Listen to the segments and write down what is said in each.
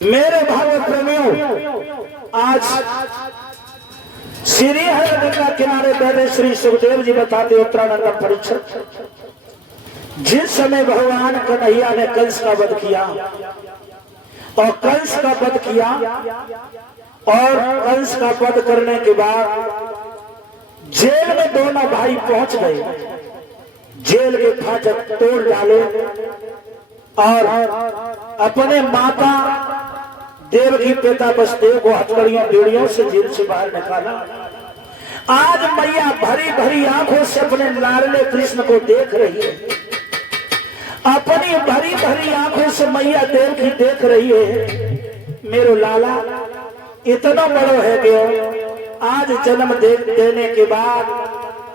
मेरे भाव प्रेमियों, आज श्री हरिगंगा किनारे बैठे श्री सुखदेव जी बताते उत्तरानंद परीक्षण, जिस समय भगवान कन्हैया ने कंस का वध किया और कंस का वध किया और कंस का वध करने के बाद जेल में दोनों भाई पहुंच गए। जेल के फाटक तोड़ डाले और अपने माता देवकी पिता वसुदेव को हथकड़ियों बेड़ियों से जेल से बाहर निकाला। आज मैया भरी भरी आंखों से अपने लाडले कृष्ण को देख रही है। अपनी भरी भरी आंखों से मैया देवकी देख रही है, मेरो लाला इतना बड़ो है कि आज जन्म देने के बाद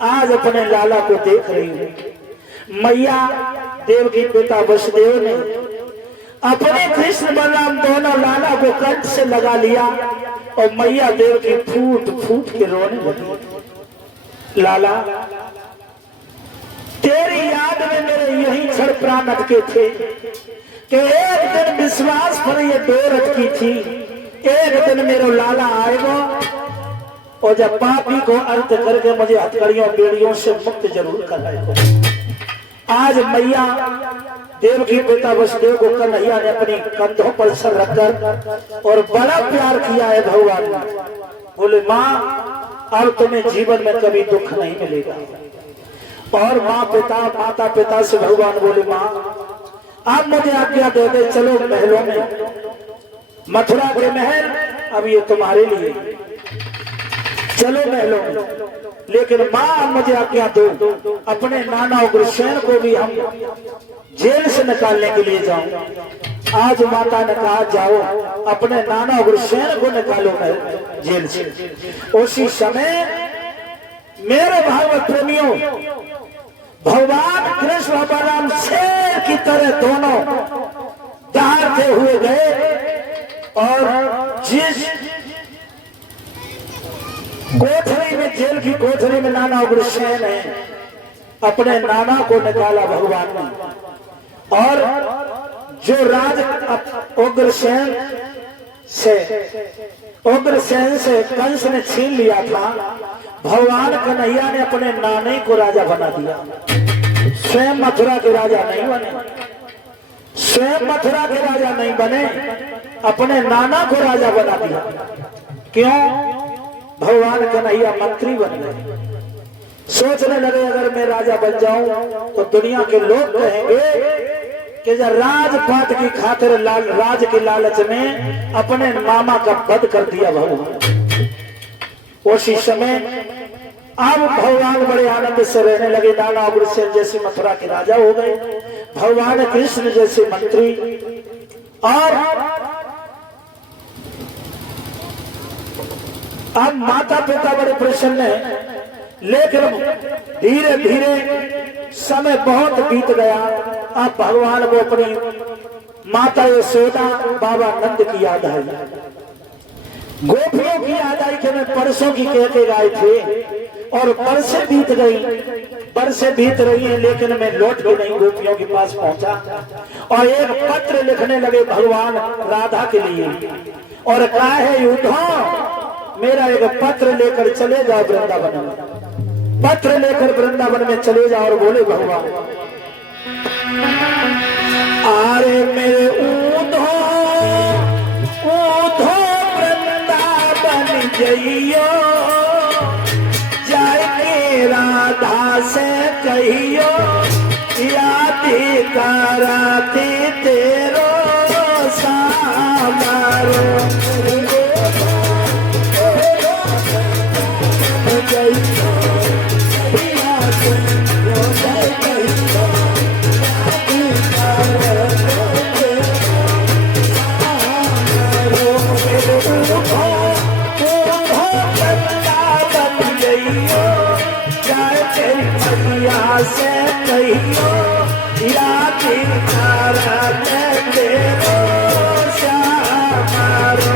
आज अपने लाला को देख रही है। मैया देवकी पिता वसुदेव ने अपने कृष्ण बलराम दोनों लाला को कंठ से लगा लिया और मैया देवकी फूट फूट के रोने लगी। लाला तेरी याद में मेरे यही क्षण प्राण अटके थे कि एक दिन विश्वास पर ये डोर अटकी थी, एक दिन मेरा लाला आएगा और जब पापी को अंत करके मुझे हथकड़ियों बेड़ियों से मुक्त जरूर कराएगा। आज मैया देवकी पिता वसुदेव को कन्हैया ने अपनी कंधों पर सर रखकर और बड़ा प्यार किया है भगवान ने। बोले माँ अब तुम्हें जीवन में कभी दुख नहीं मिलेगा। और माता पिता से भगवान बोले माँ आप मुझे आज्ञा दे दे, चलो महलों में, मथुरा के महल अब ये तुम्हारे लिए, चलो महलों में। लेकिन माँ मुझे आज्ञा दो, अपने नाना उग्रसेन को भी हम जेल से निकालने के लिए जाऊं। आज माता ने कहा जाओ अपने नाना उग्रसेन को निकालो जेल से। उसी समय मेरे भाव प्रेमियों, भगवान कृष्ण बलराम शेर की तरह दोनों दहाड़ते हुए गए और जिस कोठरी में, जेल की कोठरी में नाना उग्रसेन है, अपने नाना को निकाला भगवान ने। और जो राज उग्रसेन से कंस ने छीन लिया था, भगवान कन्हैया ने अपने नाने को राजा बना दिया। स्वयं मथुरा के राजा नहीं बने, स्वयं मथुरा के राजा नहीं बने, अपने नाना को राजा बना दिया। क्यों? भगवान कन्हैया मंत्री बन गए। सोचने लगे अगर मैं राजा बन जाऊं तो दुनिया के लोग कहेंगे कि जब राजपाट की खातिर राज के लालच में अपने मामा का वध कर दिया भगवान। उसी समय अब भगवान बड़े आनंद से रहने लगे। नाना उग्रसेन जैसे मथुरा के राजा हो गए, भगवान कृष्ण जैसे मंत्री। और अब माता पिता बड़े प्रसन्न हैं, लेकिन धीरे धीरे समय बहुत बीत गया। अब भगवान को अपनी माता यशोदा, बाबा नंद की याद आई, गोपियों की याद आई कि मैं परसों की कह के गए थे और बरसें बीत गई, बरसें बीत रही हैं, लेकिन मैं लौट के नहीं गोपियों के पास पहुंचा। और एक पत्र लिखने लगे भगवान राधा के लिए और कहा है युद्धों मेरा एक पत्र लेकर चले जाओ वृंदावन में। पत्र लेकर वृंदावन में चले जाओ और बोले भगवान अरे मेरे ऊधो वृंदावन जइयो, जाके राधा से कहियो याद कराते तेरो सामारो। से कहियो याद कराते तेरो श्यामारो।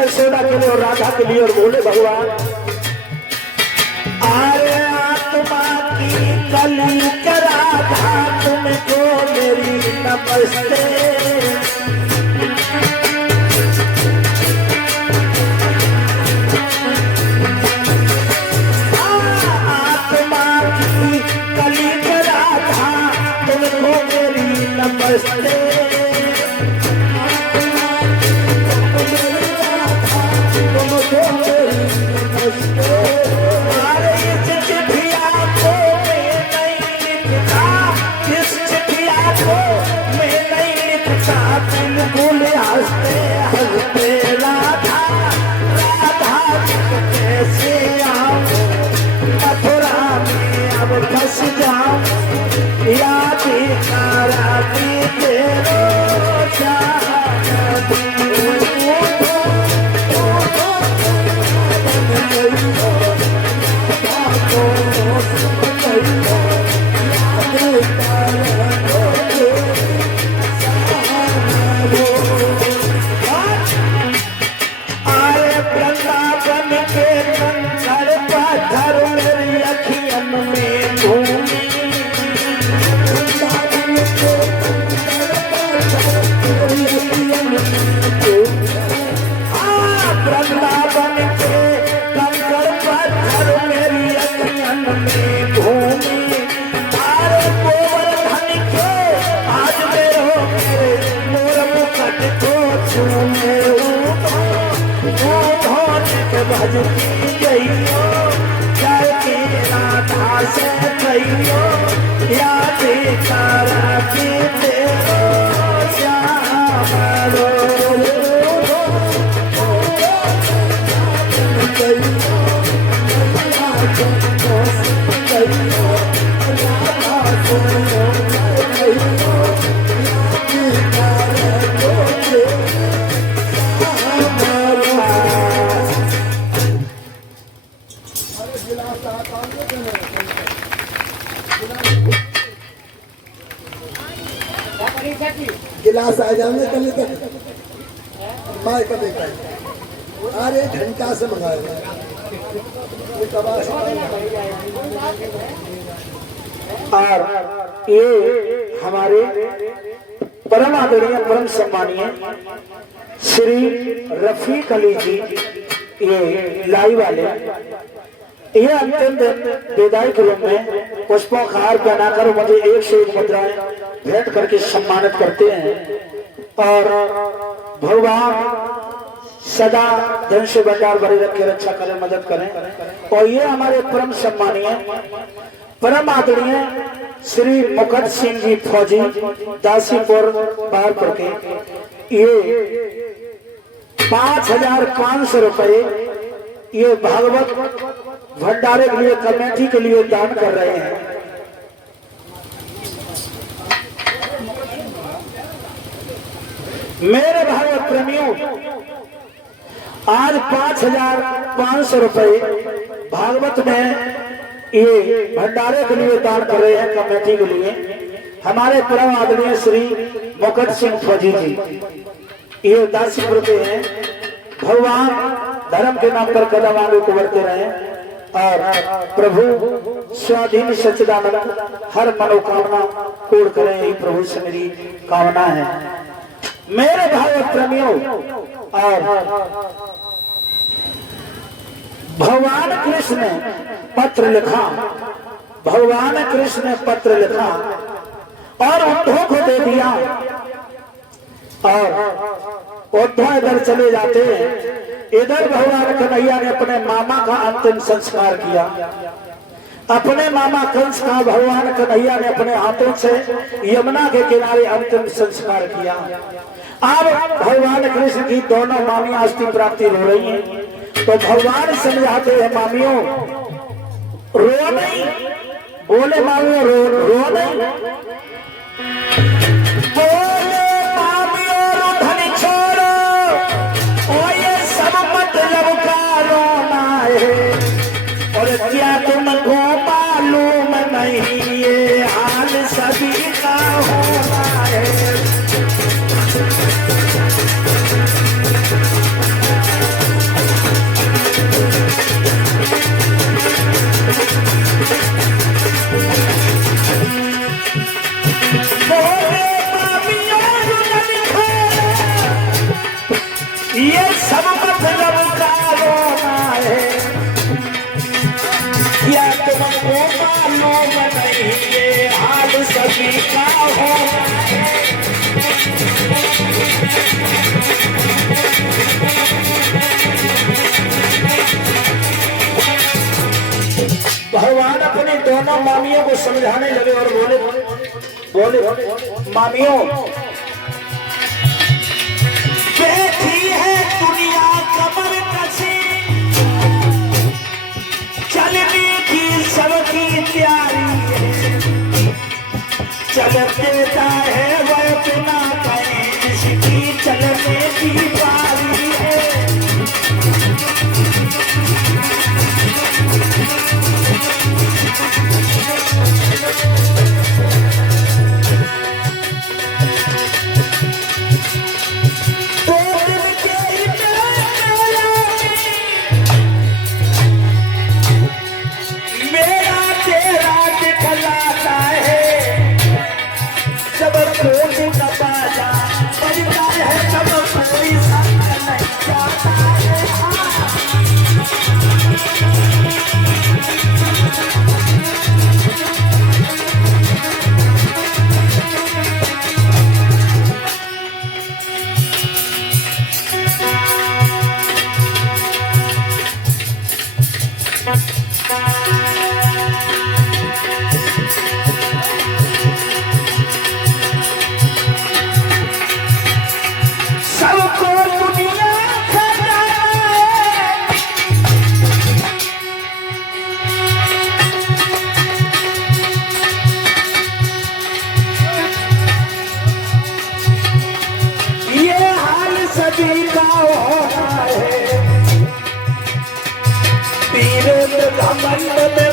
यशोदा के लिए और राधा के लिए और बोले भगवान आरे आत्मा की कली का राधा तुमको मेरी नमस्ते आत्मा की कली का राधा तुमको मेरी नमस्ते बिल्कुल हंसते हंसते राधा राधा कैसे आऊं मथुरा में अब फंस जाऊं याद करा तेरो भजती गईयो जाके राधा से गईयो याद करा के तेरो श्याम रो गिलास आ जाने कल तक मार कर देखा अरे घंटा से मंगाया और ये हमारे परम आदरणीय परम सम्मानीय श्री रफीक अली जी ये लाई वाले ये अंतिम दिन विदाई के रूप में पुष्पों का हार पहनाकर मुझे 101 मुद्राएं भेंट करके सम्मानित करते हैं और भगवान सदा धन से भंडार भरे रखे रक्षा करें मदद करें। और ये हमारे परम सम्मानीय परम आदरणीय श्री मुकुट सिंह जी फौजी दासीपुर बाहरपुर के ये 5,500 रुपए ये भागवत भंडारे के लिए कमेटी के लिए दान कर रहे हैं। मेरे भागवत प्रेमियों आज 5,500 रुपए भागवत में ये भंडारे के लिए दान कर रहे हैं कमेटी के लिए हमारे परम आदरणीय श्री मुकुट सिंह फौजी जी ये दासीपुर के हैं। भगवान धर्म के नाम पर कदम आगे को बढ़ते रहे और प्रभु स्वाधीन सच्चिदानंद हर मनोकामना पूर्ण करें यही प्रभु से मेरी कामना है। मेरे भागवत प्रेमियों और भगवान कृष्ण ने पत्र लिखा भगवान कृष्ण ने पत्र लिखा और उद्धव को दे दिया और उद्धव इधर चले जाते हैं। इधर भगवान कन्हैया ने अपने मामा का अंतिम संस्कार किया। अपने मामा कंस का भगवान कन्हैया ने अपने हाथों से यमुना के किनारे अंतिम संस्कार किया। अब भगवान कृष्ण की दोनों मामी अस्थि प्राप्ति हो रही है तो भगवान समझाते हैं मामियों रो नहीं बोले मामियों रो नहीं बोले मामियों धन छोड़ो और ये सब मतलब का रोना है और क्या तुमको मालूम नहीं ये हाल सभी का होना है। मामियों, बैठी है दुनिया कमर कसी, चलने की सबकी तैयारी है, चल देता है वह बिना कहे, इसकी चलने की बारी है। मेरा तेरा दिखलाता है, जब कोई न बाजा बजता है, तब कोई संग नहीं जाता है। सबको दुनिया खजाना है, ये हाल सभी का होना है, पीर घमंड में